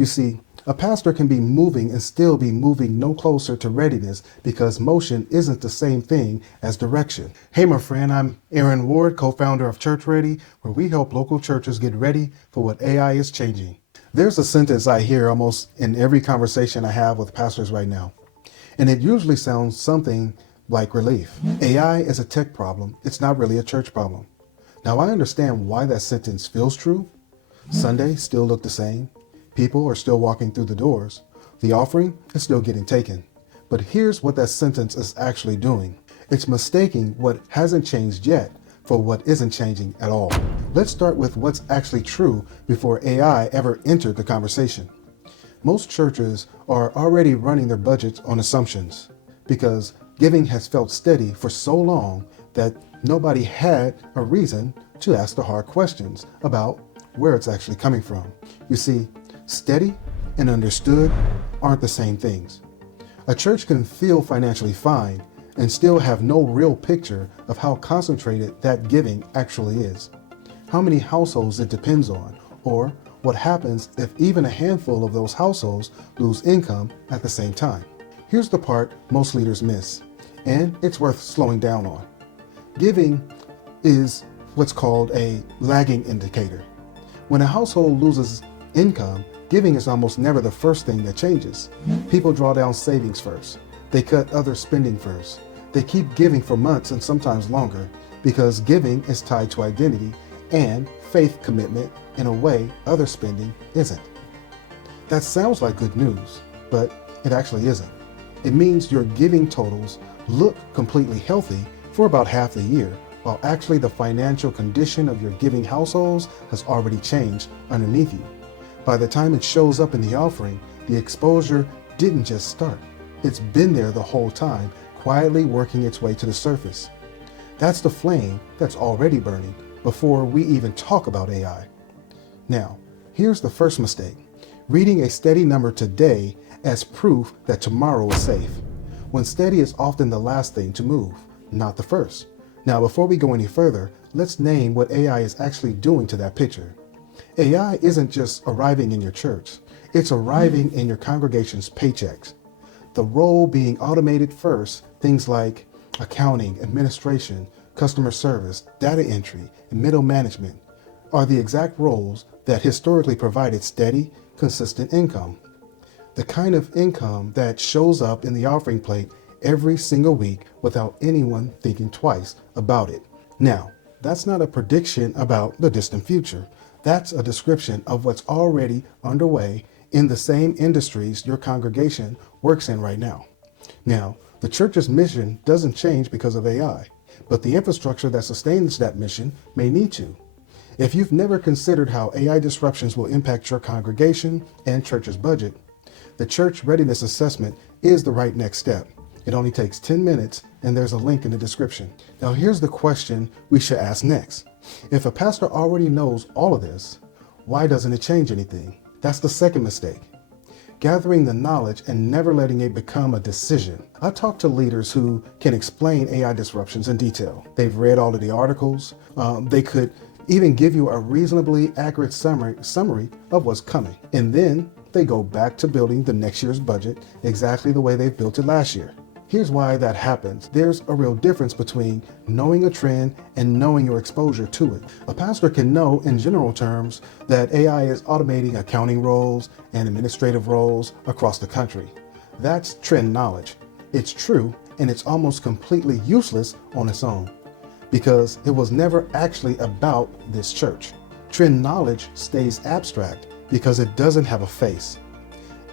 You see, a pastor can be moving and still be moving no closer to readiness because motion isn't the same thing as direction. Hey, my friend, I'm Erin Ward, co-founder of ChurchReady, where we help local churches get ready for what AI is changing. There's a sentence I hear almost in every conversation I have with pastors right now, and it usually sounds something like relief. AI is a tech problem. It's not really a church problem. Now, I understand why that sentence feels true. Sundays still look the same. People are still walking through the doors. The offering is still getting taken. But here's what that sentence is actually doing. It's mistaking what hasn't changed yet for what isn't changing at all. Let's start with what's actually true before AI ever entered the conversation. Most churches are already running their budgets on assumptions because giving has felt steady for so long that nobody had a reason to ask the hard questions about where it's actually coming from. You see, steady and understood aren't the same things. A church can feel financially fine and still have no real picture of how concentrated that giving actually is, how many households it depends on, or what happens if even a handful of those households lose income at the same time. Here's the part most leaders miss, and it's worth slowing down on. Giving is what's called a lagging indicator. When a household loses income, giving is almost never the first thing that changes. People draw down savings first. They cut other spending first. They keep giving for months and sometimes longer because giving is tied to identity and faith commitment in a way other spending isn't. That sounds like good news, but it actually isn't. It means your giving totals look completely healthy for about half the year, while actually the financial condition of your giving households has already changed underneath you. By the time it shows up in the offering, the exposure didn't just start. It's been there the whole time, quietly working its way to the surface. That's the flame that's already burning before we even talk about AI. Now, here's the first mistake: reading a steady number today as proof that tomorrow is safe, when steady is often the last thing to move, not the first. Now, before we go any further, let's name what AI is actually doing to that picture. AI isn't just arriving in your church, it's arriving in your congregation's paychecks. The role being automated first, things like accounting, administration, customer service, data entry, and middle management are the exact roles that historically provided steady, consistent income. The kind of income that shows up in the offering plate every single week without anyone thinking twice about it. Now, that's not a prediction about the distant future. That's a description of what's already underway in the same industries your congregation works in right now. Now, the church's mission doesn't change because of AI, but the infrastructure that sustains that mission may need to. If you've never considered how AI disruptions will impact your congregation and church's budget, the Church Readiness Assessment is the right next step. It only takes 10 minutes, and there's a link in the description. Now, here's the question we should ask next. If a pastor already knows all of this, why doesn't it change anything? That's the second mistake. Gathering the knowledge and never letting it become a decision. I talk to leaders who can explain AI disruptions in detail. They've read all of the articles. They could even give you a reasonably accurate summary of what's coming. And then they go back to building the next year's budget exactly the way they built it last year. Here's why that happens. There's a real difference between knowing a trend and knowing your exposure to it. A pastor can know in general terms that AI is automating accounting roles and administrative roles across the country. That's trend knowledge. It's true, and it's almost completely useless on its own because it was never actually about this church. Trend knowledge stays abstract because it doesn't have a face.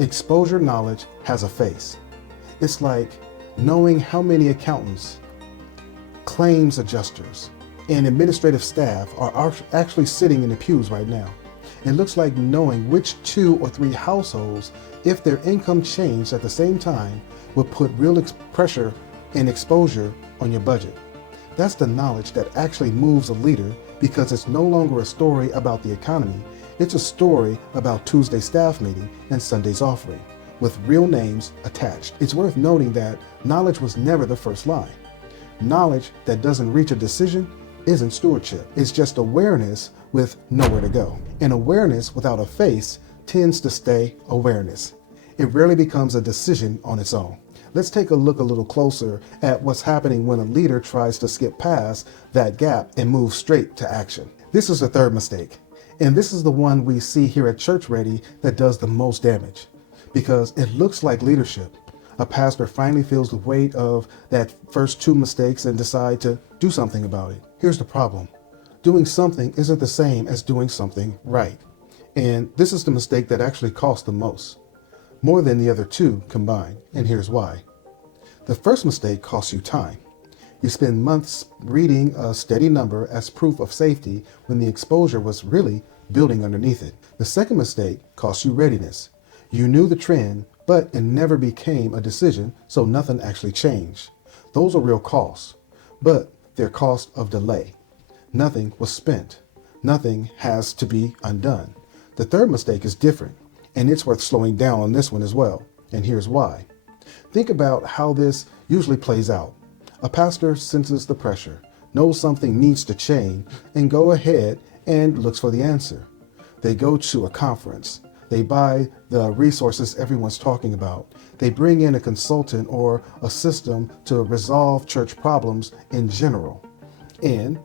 Exposure knowledge has a face. It's like knowing how many accountants, claims adjusters, and administrative staff are actually sitting in the pews right now. It looks like knowing which 2 or 3 households, if their income changed at the same time, would put real pressure and exposure on your budget. That's the knowledge that actually moves a leader because it's no longer a story about the economy. It's a story about Tuesday's staff meeting and Sunday's offering, with real names attached. It's worth noting that knowledge was never the first line. Knowledge that doesn't reach a decision isn't stewardship. It's just awareness with nowhere to go. And awareness without a face tends to stay awareness. It rarely becomes a decision on its own. Let's take a look a little closer at what's happening when a leader tries to skip past that gap and move straight to action. This is the third mistake. And this is the one we see here at ChurchReady that does the most damage, because it looks like leadership. A pastor finally feels the weight of that first two mistakes and decide to do something about it. Here's the problem. Doing something isn't the same as doing something right. And this is the mistake that actually costs the most, more than the other two combined. And here's why. The first mistake costs you time. You spend months reading a steady number as proof of safety when the exposure was really building underneath it. The second mistake costs you readiness. You knew the trend, but it never became a decision, so nothing actually changed. Those are real costs, but they're costs of delay. Nothing was spent. Nothing has to be undone. The third mistake is different, and it's worth slowing down on this one as well. And here's why. Think about how this usually plays out. A pastor senses the pressure, knows something needs to change, and go ahead and looks for the answer. They go to a conference. They buy the resources everyone's talking about. They bring in a consultant or a system to resolve church problems in general. And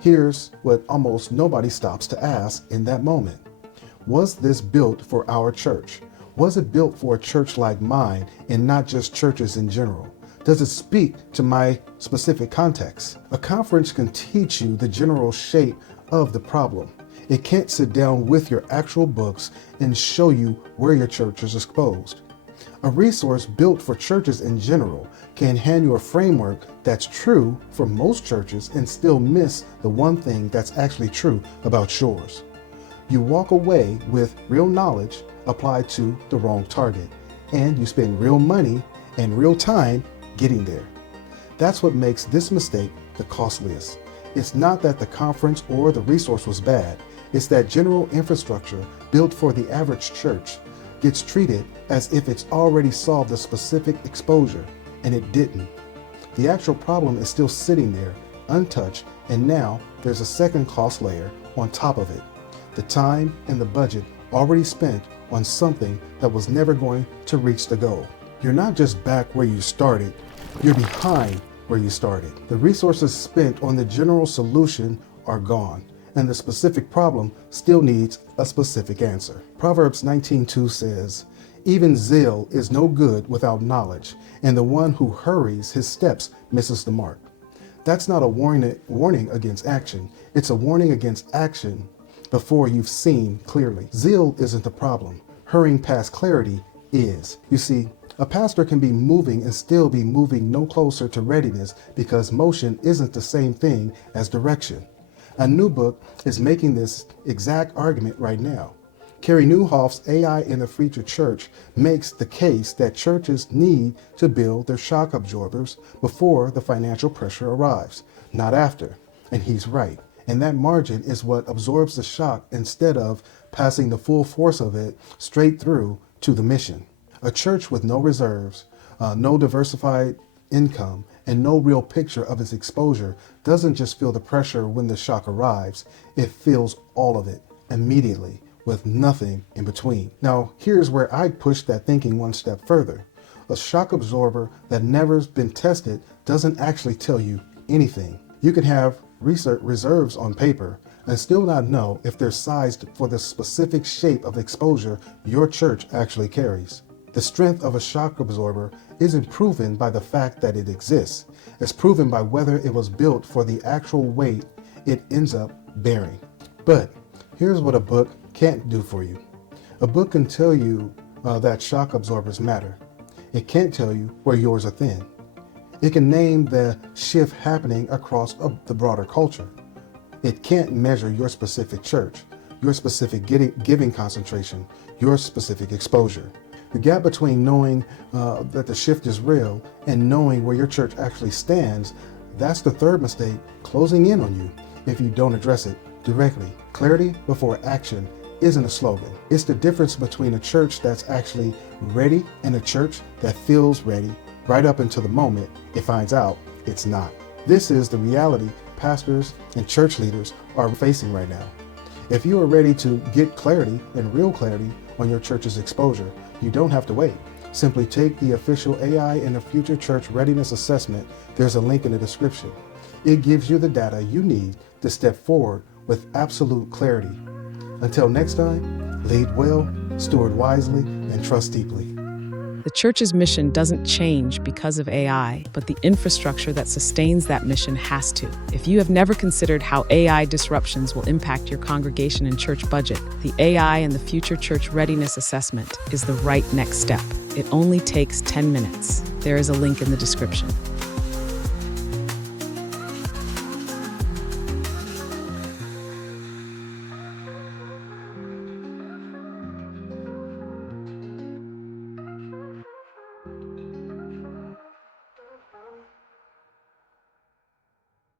here's what almost nobody stops to ask in that moment. Was this built for our church? Was it built for a church like mine and not just churches in general? Does it speak to my specific context? A conference can teach you the general shape of the problem. It can't sit down with your actual books and show you where your church is exposed. A resource built for churches in general can hand you a framework that's true for most churches and still miss the one thing that's actually true about yours. You walk away with real knowledge applied to the wrong target, and you spend real money and real time getting there. That's what makes this mistake the costliest. It's not that the conference or the resource was bad. It's that general infrastructure built for the average church gets treated as if it's already solved a specific exposure, and it didn't. The actual problem is still sitting there, untouched, and now there's a second cost layer on top of it. The time and the budget already spent on something that was never going to reach the goal. You're not just back where you started, you're behind where you started. The resources spent on the general solution are gone, and the specific problem still needs a specific answer. Proverbs 19:2 says, "Even zeal is no good without knowledge, and the one who hurries his steps misses the mark." That's not a warning against action. It's a warning against action before you've seen clearly. Zeal isn't the problem. Hurrying past clarity is. You see, a pastor can be moving and still be moving no closer to readiness because motion isn't the same thing as direction. A new book is making this exact argument right now. Carey Nieuwhof's AI in the Future Church makes the case that churches need to build their shock absorbers before the financial pressure arrives, not after. And he's right. And that margin is what absorbs the shock instead of passing the full force of it straight through to the mission. A church with no reserves, no diversified income, and no real picture of its exposure doesn't just feel the pressure when the shock arrives, it feels all of it immediately with nothing in between. Now, here's where I push that thinking one step further. A shock absorber that never's been tested doesn't actually tell you anything. You can have reserves on paper and still not know if they're sized for the specific shape of exposure your church actually carries. The strength of a shock absorber isn't proven by the fact that it exists. It's proven by whether it was built for the actual weight it ends up bearing. But here's what a book can't do for you. A book can tell you that shock absorbers matter. It can't tell you where yours are thin. It can name the shift happening across the broader culture. It can't measure your specific church, your specific giving concentration, your specific exposure. The gap between knowing that the shift is real and knowing where your church actually stands, that's the third mistake closing in on you if you don't address it directly. Clarity before action isn't a slogan. It's the difference between a church that's actually ready and a church that feels ready right up until the moment it finds out it's not. This is the reality pastors and church leaders are facing right now. If you are ready to get clarity and real clarity on your church's exposure. You don't have to wait. Simply take the official AI in the Future Church Readiness Assessment. There's a link in the description. It gives you the data you need to step forward with absolute clarity. Until next time, lead well, steward wisely, and trust deeply. The church's mission doesn't change because of AI, but the infrastructure that sustains that mission has to. If you have never considered how AI disruptions will impact your congregation and church budget, the AI and the Future Church Readiness Assessment is the right next step. It only takes 10 minutes. There is a link in the description.